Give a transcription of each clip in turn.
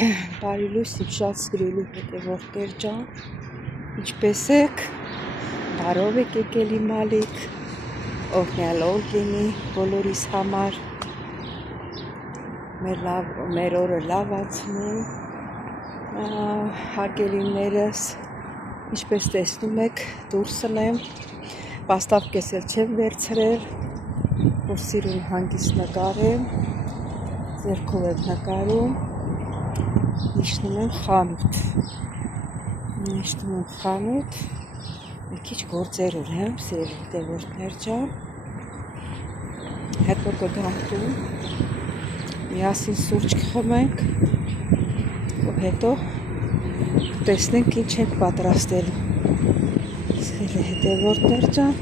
Բարի լույս իմ շատ սիրելի հետևորդներ ջան, ինչպես եք, բարով եք եկել իմ ալիք, օրհնյալ օր լինի բոլորիս համար, մեր օրը լավ անցնի, հարգելիներս, ինչպես տեսնում եք, դուրսն եմ, պաստավկես էլ չեմ վերցրել, որ սիրուն հանգիստ նկարեմ, ձեռքով եմ նկարում, նշնում եմ խանութ, մի քիչ գործեր ունեմ, սիրելի հետևորդներ ջան, հետո կգանք տուն, միասին սուրճ կխմենք, ու հետո տեսնենք ինչ ենք պատրաստելու, սիրելի հետևորդներ ջան,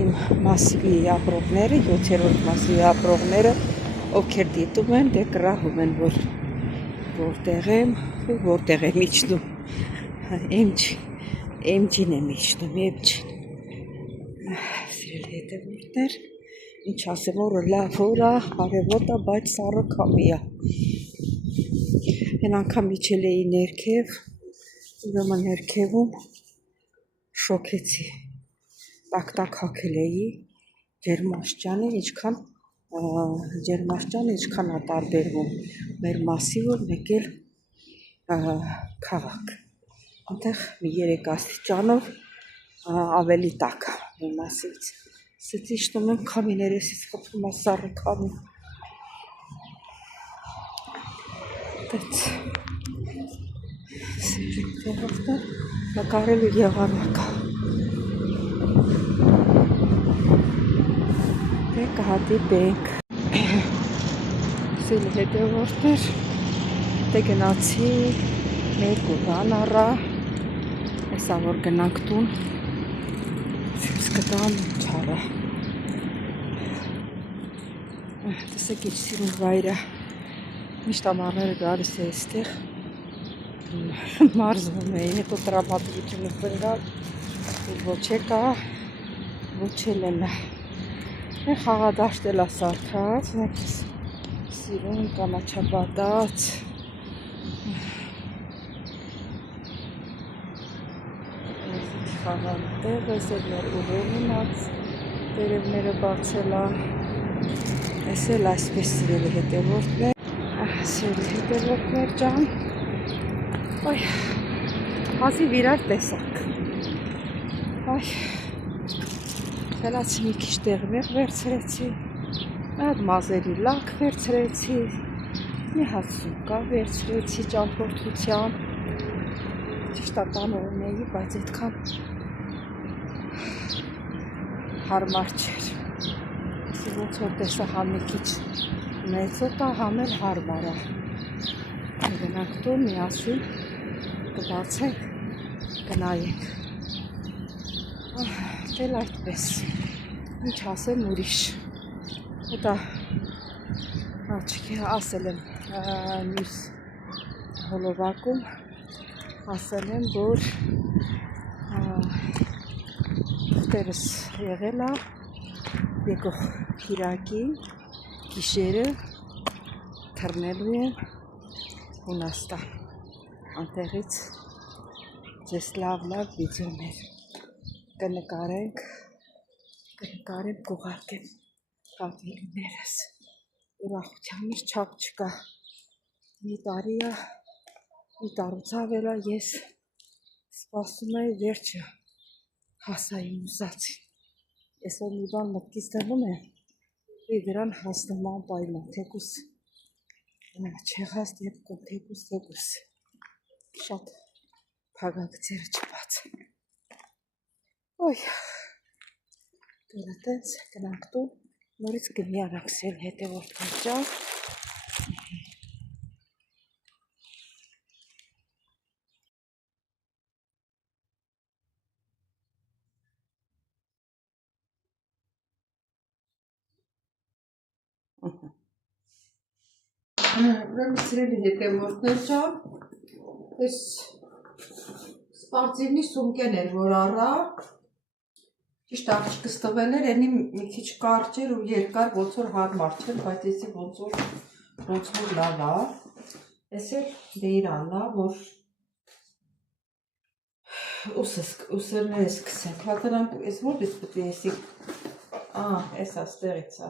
իմ մասիվի ապրողները, 7-րդ մասիվի ապրողները, ովքեր դիտում են, դե կռահում են, որ որտեղ եմ իջնում, MG-ն եմ իջնում, սիրելի հետևորդներ, ինչ ասեմ, օրը լավ օր է, արևոտ է, բայց սառը քամի է, են անգամ իջել էի ներքև, ուրեմն ներքևում շոքեցի, տակ հագել էի, ջերմաստիճանը ինչքան է տարբերվում մեր մասիվով մեկ էլ քաղաք, այնտեղ մի 3 աստիճանով ավելի տաք է մեր մասից, սից իջնում եմ քամիներեսից խփում է սառը քամի, դեց սիրելի նկարելու եղանակ է, դե կհատիպենք, սիրելի հետևորդներ, դե գնացի մեր գուղան առա, հեսա որ գնանք տուն, ցույց կտամ չարա, տեսեք ինչ սիրուն վայր է, միշտ ամառները գալիս է այստեղ, մարզվում էի, հետո տրամադրությունը բնգալ, ոչ եկա, ոչ ելելա, խաղադաշտ էլ է սարքած, սիրուն կանաչապատած, խաղան տեղ, ես էլ մեր ուղեն ունած, տերևները բացելա, ես էլ այսպես սիրելի հետևորդներ ջան, հազիվ իրար տեսակ, խելացի մի քիչ տեղմեղ վերցրեցի, այդ մազերի լակ վերցրեցի, մի հատ սուկա վերցրեցի ճամփորդության, ճիշտ տանը ունեի, բայց այդքան հարմար չէր, ոնց որ տեսա համ մի քիչ մեծոտ է, համ էլ հարմար է, գնանք տուն միասին կբացենք, կնայենք, դել այդպես, ինչ ասեմ ուրիշ, հետա ասել եմ մյուս հոլովակում, ասել եմ, որ ուղտերս եղել է եկող կիրակին գիշերը թռնելու եմ Հունաստան, անտեղից ձեզ լավ վիդեոներ կնկարեմ, կուղարկեմ պատվիրներս, ուրախությանից չափ չկա, մի տարի է, մի տարուց ավել է, ես սպասում էի վերջը հասա իմ ուզածին, ես որ մի բան մտքից դնում եմ, դրան հասնում անպայման, թեկուս չեղած դեպքում, թեկուս, շատ փագագծերը չբացեն, դելը տենց գնանք տուն, նորից կմիանանք սիրելի հետևորդներ ջան, ուրեմն սիրելի հետևորդներ ջան, այս սպարտիվնի սումկեն էր, որ առա, ճիշտ աղջիկս տվել էր, ենի մի քիչ կարճ էր ու երկար, ոնց որ հարմար չէր, բայց եսի ոնց որ լավ է, Ես էլ դե իրանն է, որ ուսերներս կսենք, հատրանք ես որպես պտի եսի, ես աստեղից է,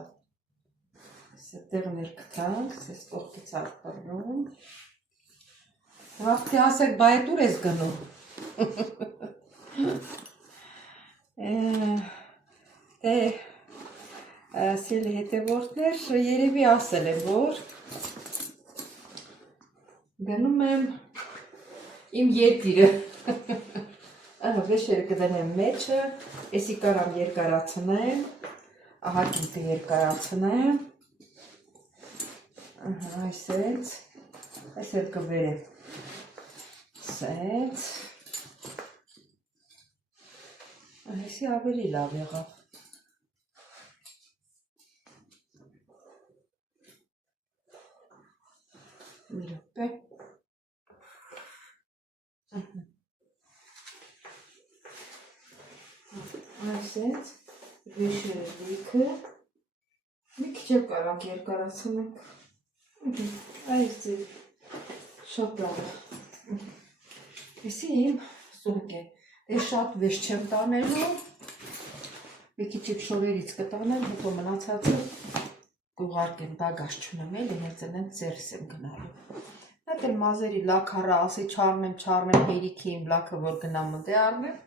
ես տեղներ կտանք, ես կողքից արկարնում, վաղթի ասեք բայդ ուր ես գնում, դե սիրելի հետևորդներ, երևի ասել եմ, որ գնում եմ իմ երկիրը, վեշերը կդնեմ մեջը, եսի կարամ երկարացնեմ, ահա կինքը երկարացնեմ, այսենց, այս էլ կվերեմ, սենց, եսի ավելի լավ եղավ, մի ռոպե, այսենց, վեշերը լիքը, մի քիչ էլ կարանք երկարացնենք, այս ձեր շատ լավ է, եսի իմ սունկ է, ես շատ վեշ չեմ տանելու, մի քիչ շորերից կտանեմ, հետո մնացածը կուղարկեմ, դագաշ չունեմ էլի, հենց են ծերս եմ գնալու, հետ էլ մազերի լաքարը, ասի չարնեմ հերիքի իմ լաքը, որ գնամ դե արնեմ,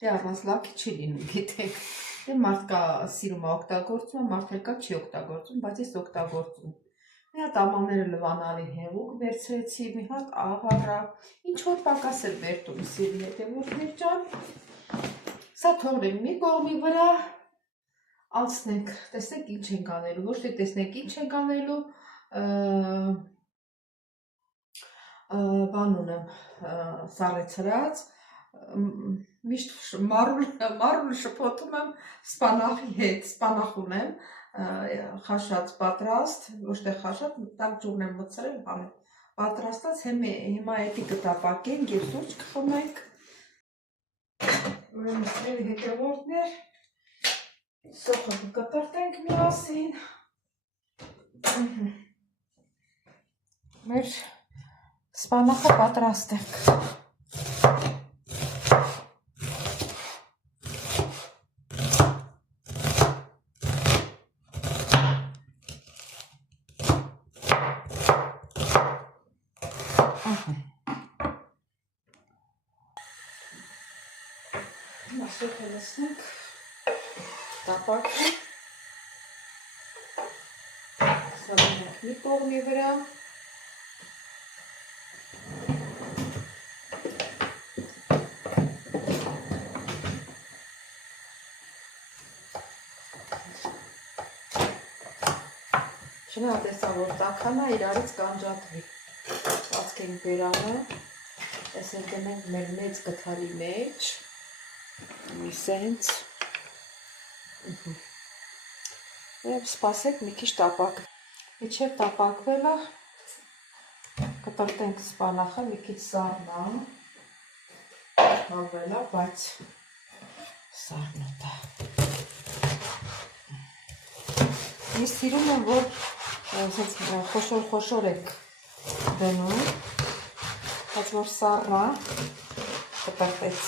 դե առանց լաքի չի լինում, գիտեք, դե մարդ կա սիրում է օգտագործում, մարդ էլ կա չի օգտագործում, բայց ես օգտագործում, մի հատ ամաները լվանալի հեղուկ վերցրեցի, մի հատ աղարա, ինչ որ պակաս էլ վերտում սիրելի հետևորդներ ջան, սա թողնենք մի կողմի վրա, անցնենք, տեսնենք ինչ ենք անելու, ոչ թե տեսնենք ինչ ենք անելու, բան ունեմ սառեցրած, միշտ մարուլ շփոթում եմ սպանախի հետ, սպանախ ունեմ, խաշած պատրաստ, ոչ թե խաշած, տակ ջուրն եմ մցրել, պատրաստած, հիմա էտի կտապակենք և սուրճ կխմենք, ուրեմն հետևորդներ, սոխը կկտրտենք միասին, մեր սպանախը պատրաստ ենք, Սոխը լսնենք, տապակը, սավանենք մի կողմի վրա, չնատեսա, որ տաքանա իրարից կանջատվի, ծածկենք բերանը, ես են գնենք մեր մեծ կթալի մեջ, մի սենց, և սպասեք մի քիչ տապակ, միջև տապակվելը, կտրտենք սպանախը, մի քիչ սառնա, հավելա, բայց սառնոտա, ես սիրում եմ, որ խոշոր եք դնում, բայց որ սառնա, կտրտեց,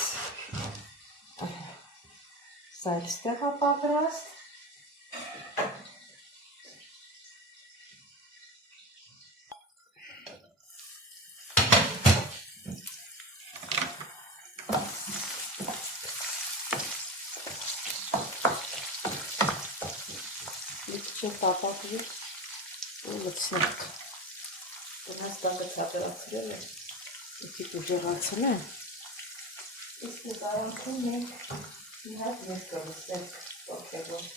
սա էլ ստեղ է պատրաստ, Չեն տապակվի ու լցնենք, դրանց տակը թատերացրել է, իքի ուժեղացնեմ, իսկ նկարանքում մենք մի հատ ներկը լսենք տոքևով,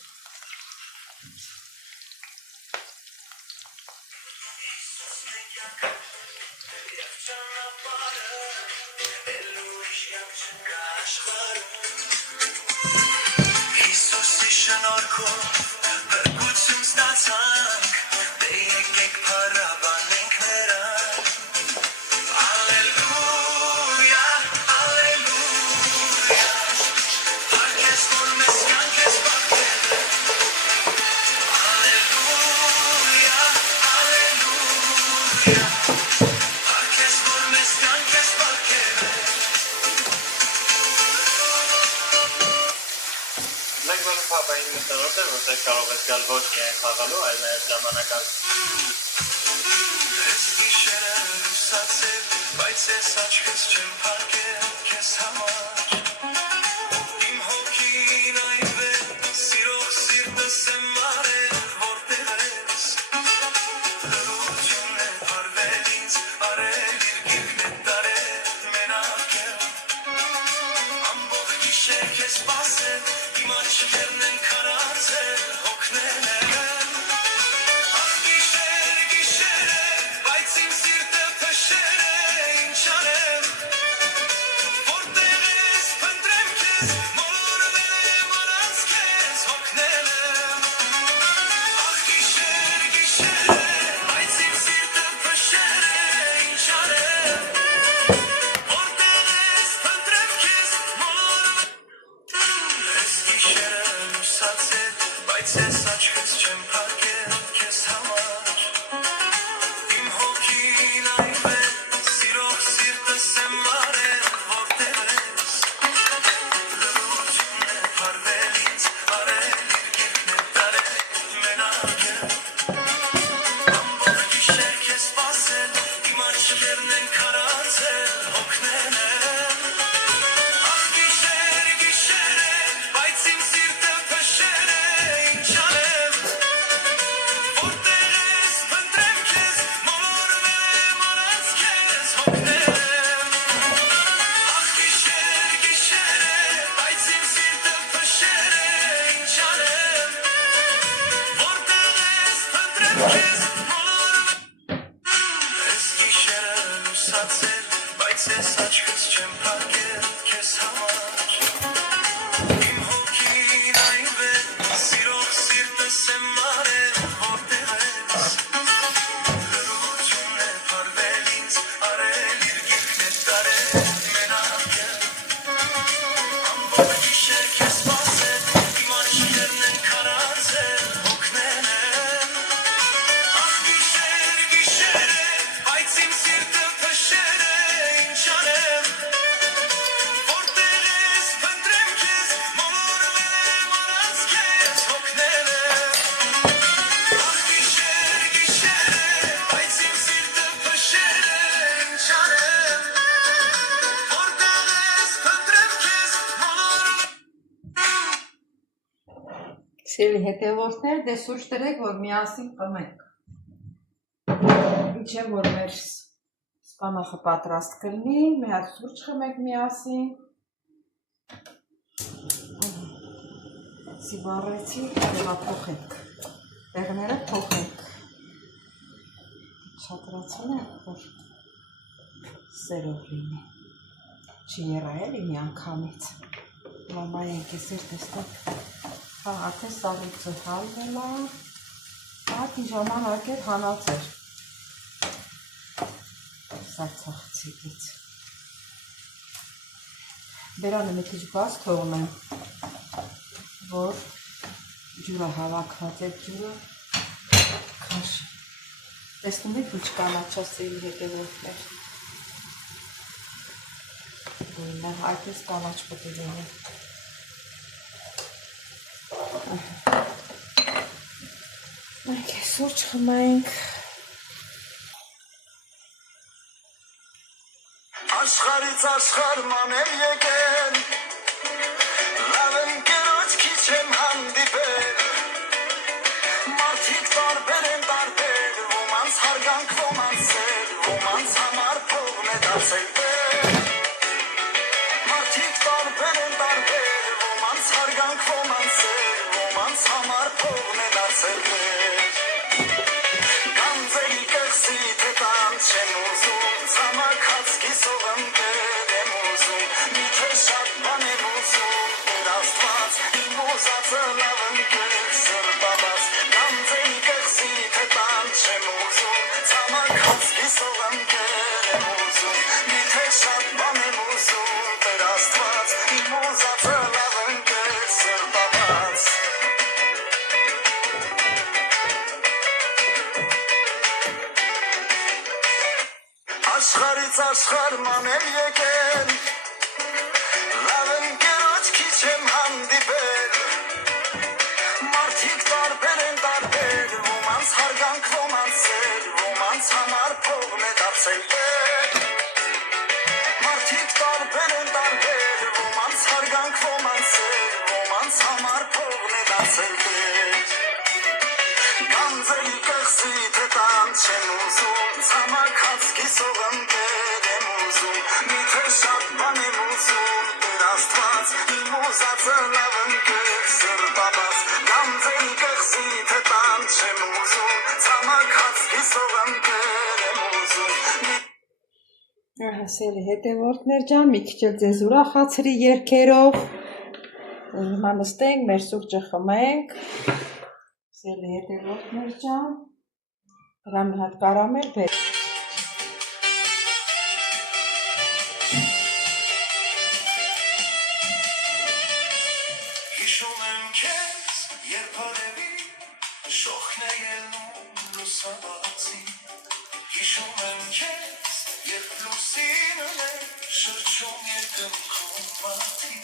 որովհետև որտեղ կարող ես գալ ոչ միայն խաղալու, այլ նաև ժամանակակ։ Ես գիշերը լուսացել, բայց ես աչքս չեմ փակել քեզ համար։ Իմ հոգին այրվել, սիրող սիրտս եմ մարել, որտեղ ես։ Լրություն է փարվել ինձ, արել իր գիրկն է տարել, մենակ եմ։ Ամբողջ գիշեր քեզ սպասել, իմ աչքերն են քարացել, հոգնել եմ։ Ահ գիշեր, գիշեր է, բայց իմ սիրտը փշեր է, ինչ անեմ։ Որտեղ ես, փնտրեմ քեզ, մոլորվել եմ առանց քեզ, հոգնել եմ։ Ահ գիշեր, գիշեր է, բայց իմ սիրտը փշեր է, ինչ անեմ։ Որտեղ ես, փնտրեմ քեզ, մոլորվել Ես գիշերը լուսացել, բայց ես աչքս չեմ փակել քեզ համար։ Իմ հոգին այրվել, սիրող սիրտս եմ մարել, որտեղ ես։ Լրություն է փարվել ինձ, արել իր գիրկն է տարել, մենակ եմ։ Ամբողջ գիշեր քեզ սպասել, իմ աչքերն են քարացել, հոգնել եմ։ Ահ գիշեր, գիշեր է, բայց իմ սիրտը փշեր է, ինչ անեմ։ Որտեղ ես, փնտրեմ քեզ, մոլորվել եմ առանց քեզ, հոգնել եմ։ Ահ գիշեր, գիշեր է, բայց իմ սիրտը փշեր է, ինչ անեմ։ Որտեղ ես, փնտրեմ քեզ, մոլորվել Ես գիշերը լուսացել, բայց ես աչքս չեմ փակել քեզ համար։ Իմ հոգին այրվել, սիրող սիրտս եմ մարել, որտեղ ես։ Լրություն է փարվել ինձ, արել իր գիրկն է տարել, մենակ եմ։ Ամբողջ գիշեր քեզ սպասել, իմ աչքերն են քարացել, հոգնել եմ։ Ահ գիշեր, գիշեր է, բայց իմ սիրտը փշեր է, ինչ անեմ։ Որտեղ ես, փնտրեմ քեզ, մոլորվել եմ առանց քեզ, հոգնել եմ։ Ահ գիշեր, գիշեր է, բայց իմ սիրտը փշեր է, ինչ անեմ։ Որտեղ ես, փնտրեմ քեզ, մոլորվել Սիրելի հետևորդներ, դե սուրճ տրեք, որ միասին կմենք։ Ինչեմ, որ մեր սպանախը պատրաստ կլինի, մի հատ սուրճ խմենք միասին։ Սիվառեցի, դեպա փոխենք։ Տեղները փոխենք։ Շատրացել է, որ սերով լինի։ Չի եռա էլի մի անգամից։ Լամայենք է սեր տեստեք։ Հա, արդեն սաղիցը հալվել է, ատի ժամանակ էր հանած էր, սարցախցիկից։ Բերանը մի քիչ բաց թողնեմ, որ ջուրը հավաքված է, ջուրը քաշի։ Տեսնում եք ինչ կանաչա սերի հետևորդներ։ Գույնը այդպես կանաչ պետք է լինի։ Մենք է սուրճ խմենք։ Աշխարից աշխար մանեմ եկել, լավ ընկերոջ քիչ եմ հանդիպել, մարդիկ տարբեր են տարբեր, ոմանց հարգանք, ոմանց սեր, ոմանց համար փողն է դարձել տեր։ Մարդիկ տարբեր են տարբեր, ոմանց հարգանք, ոմանց սեր, ոմանց համար փողն է դարձել տեր։ Գանձերի կղզի թե տան չեմ ուզում, ցամաքած կիսով ընկեր եմ ուզում, միթե շատ բան եմ ուզում, Տեր Աստված, իմ ուզածը լավ ընկեր սրտաբաց։ Գանձերի կղզի թե տան չեմ ուզում, ցամաքած կիսով ընկեր եմ ուզում, միթե շատ բան եմ ուզում, Տեր Աստված, իմ ուզածը լավ ընկեր սրտաբաց։ Աշխարից աշխար մանեմ եկել, լավ ընկերոջ քիչ եմ հանդիպել, Մարդիկ տարբեր են տարբեր, ոմանց հարգանք, ոմանց սեր, ոմանց համար փողն է դարձել տեր։ Գանձերի կղզի թե տան չեմ ուզում, ցամաքած կիսող ընկեր եմ ուզում, միթե շատ բան եմ ուզում, Տեր Աստված, իմ ուզածը լավ ընկեր սրտաբաց։ Գանձերի կղզի թե տան չեմ ուզում, ցամաքած կիսող ընկեր եմ ուզում։ Հասել է հետևորդներ ջան, մի քիչ էլ ձեզ ուրախացրի երգերով։ Հիմա նստենք, մեր սուրճը խմենք։ Հասել է հետևորդներ ջան։ Հրա մի հատ կարամել բեր։ Հիշում եմ քեզ, երբ արևի շոխն է ելնում լուսաբացի։ Հիշում եմ քեզ, երբ լուսինն է շրջում երկնքում մատի։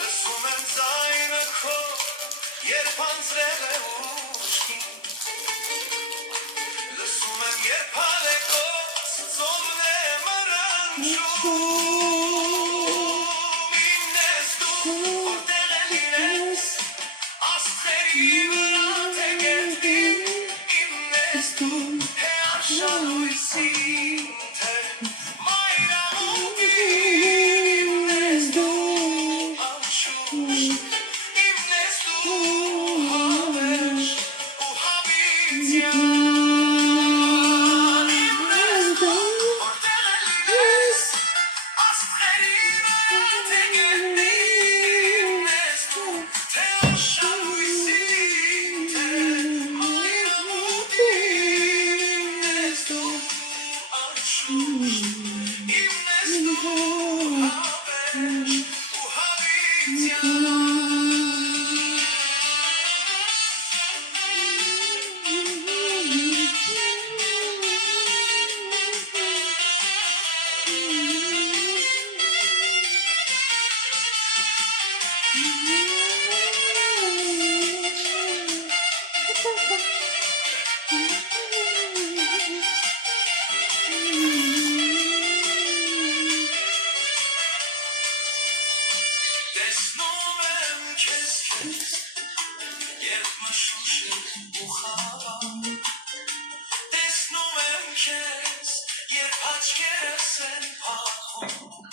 Լսում եմ ձայնը քո, երբ անձրև է ուշքին։ Լսում եմ, երբ ալեկոց ծովն է մռանչում։ Իմն ես դու, որտեղ է լինես, աստղերի վրա թե գետին, իմն ես դու, թե արշալույսի, թե մայրամուտի, իմն ես դու, անշուշտ, իմն ես դու, հավերժ ու հավիտյան, իմն ես դու, որտեղ է լինես, աստղերի վրա թե գետին, իմն ես դու, թե արշալույսի, թե մայրամուտի, իմն ես դու, անշուշտ, իմն ես դու, հավերժ ու հավիտյան։ Տեսնում եմ քեզ, երբ մշուշ ու խավար, տեսնում եմ քեզ, երբ աչքերս են փակվում,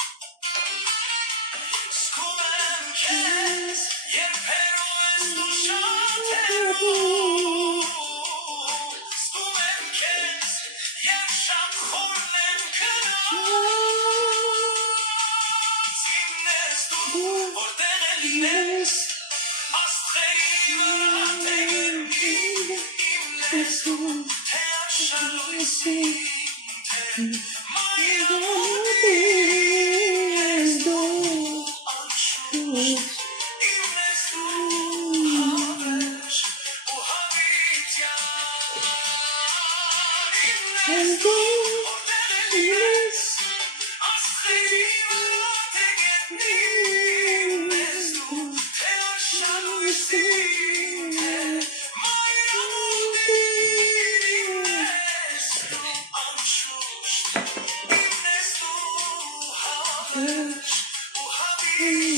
զգում եմ քեզ, երբ հեռու ես դու շատերում, զգում եմ քեզ, երբ շատ խորն եմ քնած, իմն ես դու, որտեղ է լինես, աստղերի վրա թե գետին, իմն ես դու, թե արշալույսի, թե մայրամուտի, իմն ես դու, անշուշտ, իմն ես դու, հավերժ ու հավիտյան, իմն ես դու, որտեղ է լինես, աստղերի վրա թե գետին, իմն ես դու, թե արշալույսի, թե մայրամուտի, իմն ես դու, անշուշտ, իմն ես դու, հավերժ ու հավիտյան։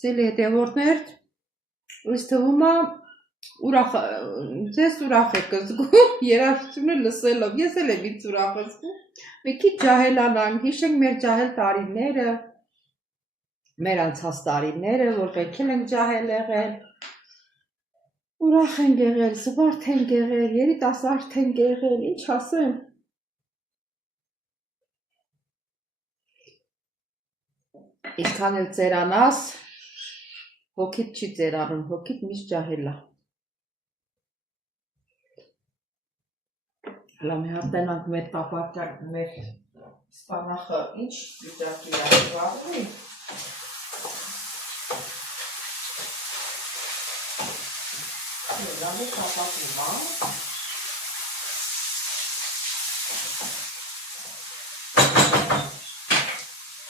Սիրելի հետևորդներ, ինձ թվում է ձեզ ուրախ եք զգում երաժշտությունը լսելով, ես էլ եմ ինձ ուրախ զգում, մի քիչ ջահելանանք, հիշենք մեր ջահել տարիները, մեր անցած տարիները, որ մենք էլ ենք ջահել եղել, ուրախ ենք եղել, զվարթ ենք եղել, երիտասարդ ենք եղել, ինչ ասեմ։ Ինչքան էլ ծերանաս, հոգիդ չի ծերանում, հոգիդ միշտ ջահել է։ Հլա մի հատ տենանք մեր տապակյակ, մեր սպանախը ինչ վիճակի է վաղվի։ Լավ է տապակում, հա։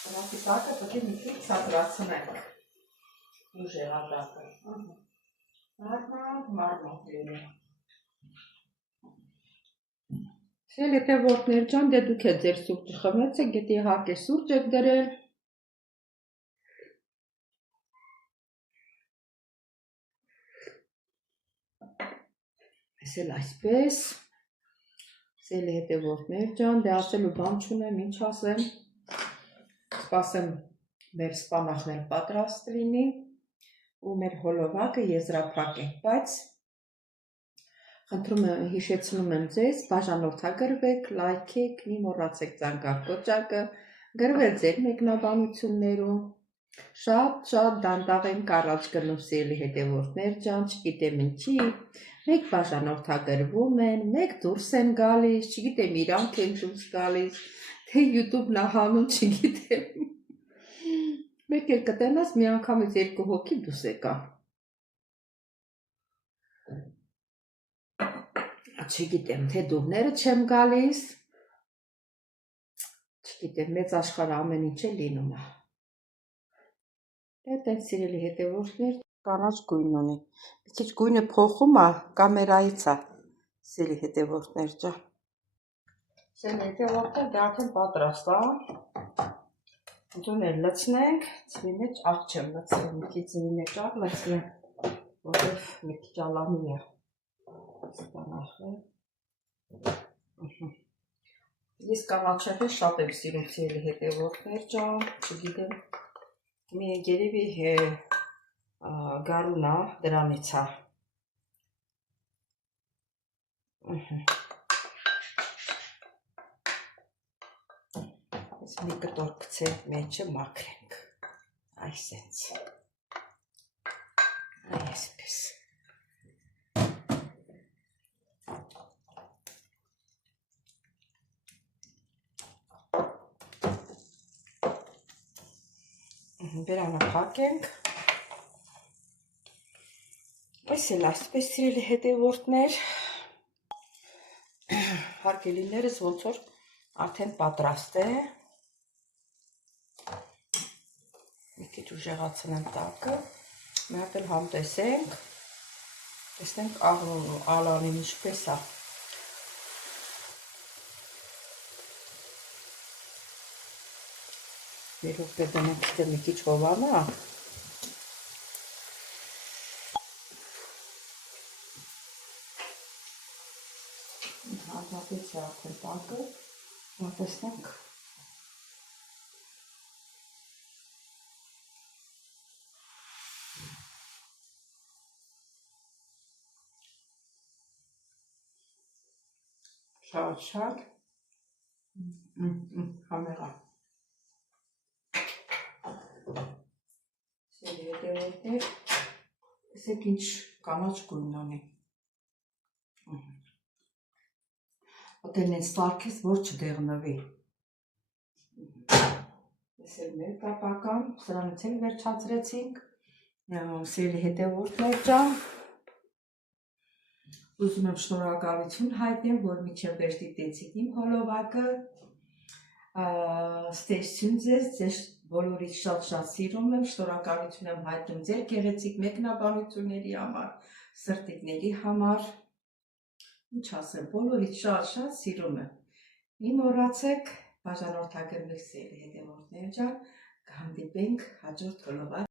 Հլա Մաշկի տակը պետք է մի քիչ ցածրացնենք։ Ուժեղ ադակը։ Մարմակ լինի։ Սել եթե որդներ ջան, դե դուք եք ձեր սուրճը խմեցեք, եթե իհարկե սուրճ եք դրել։ Սել այսպես։ Սելի հետևորդներ ջան, դե ասելու բան չունեմ, ինչ ասեմ։ Սպասեմ մեր սպանախն էլ պատրաստ լինի ու մեր հոլովակը եզրափակենք, բայց խնդրում եմ, հիշեցնում եմ ձեզ, բաժանորդագրվեք, լայքեք, մի մոռացեք զանգակ կոճակը, գրվել ձեր մեկնաբանություններում, շատ դանդաղ ենք առաջ գնում սելի հետևորդներ ջան, չգիտեմ ինչի, մեկ բաժանորդագրվում են, մեկ դուրս են գալիս, չգիտեմ իրանք են դուրս գալիս, թե YouTube-ն ահանում, չգիտեմ, մեկ էլ կտենաս մի անգամից 2 հոգի դուս եկա, չգիտեմ, թե դուրները չեմ գալիս, չգիտեմ, մեծ աշխարհը ամեն ինչ է լինում է, դե սիրելի հետևորդներ, կանաչ գույն ունի, մի քիչ գույնը փոխում է, կամերայից է, սիրելի հետևորդներ ջան, սիրելի հետևորդներ, դե արդեն պատրաստ է, դուներ լցնենք, ծվի մեջ աղ չեմ լցրել, մի քիչ ծվի մեջ աղ լցնենք, որտև մի քիչ ալանի է, սպանախը, ես կանաչեղը շատ եմ սիրում սիրելի հետևորդներ ջան, չգիտեմ, մի երևի գարուն է, դրանից է, մի կտոր գցենք մեջը մաքրենք, այսենց, այսպես, բերանը փակենք, այս էլ այսպես սիրելի հետևորդներ, հարգելիներս ոնց որ արդեն պատրաստ է, մի քիչ ուժեղացնեմ տակը, մի հատ էլ համտեսենք, տեսնենք ալանին ինչպես է, մի րոպե դնենք դե մի քիչ հովանա, հատապեց է արդեն տակը, տեսնենք, շատ, համեղա, սերի հետևորդներ, տեսեք ինչ կանաչ գույն ունի, ոտեն են ստարկես, որ չդեղնվի, ես էլ մեր կապական, սրանից էլ վերջացրեցինք, սերի հետևորդներ ջան, ուզում եմ շնորհակալություն հայտնեմ, որ մինչև վերջ դիտեցիք իմ հոլովակը, ստեսություն ձեզ բոլորից շատ սիրում եմ, շնորհակալություն եմ հայտնում ձեր գեղեցիկ մեկնաբանությունների համար, սրտիկների համար, ինչ ասեմ, բոլորից շատ սիրում եմ, մի մոռացեք, բաժանորդագրվեք սերի հետևորդներ ջան, կհանդիպենք հաջորդ հոլովակ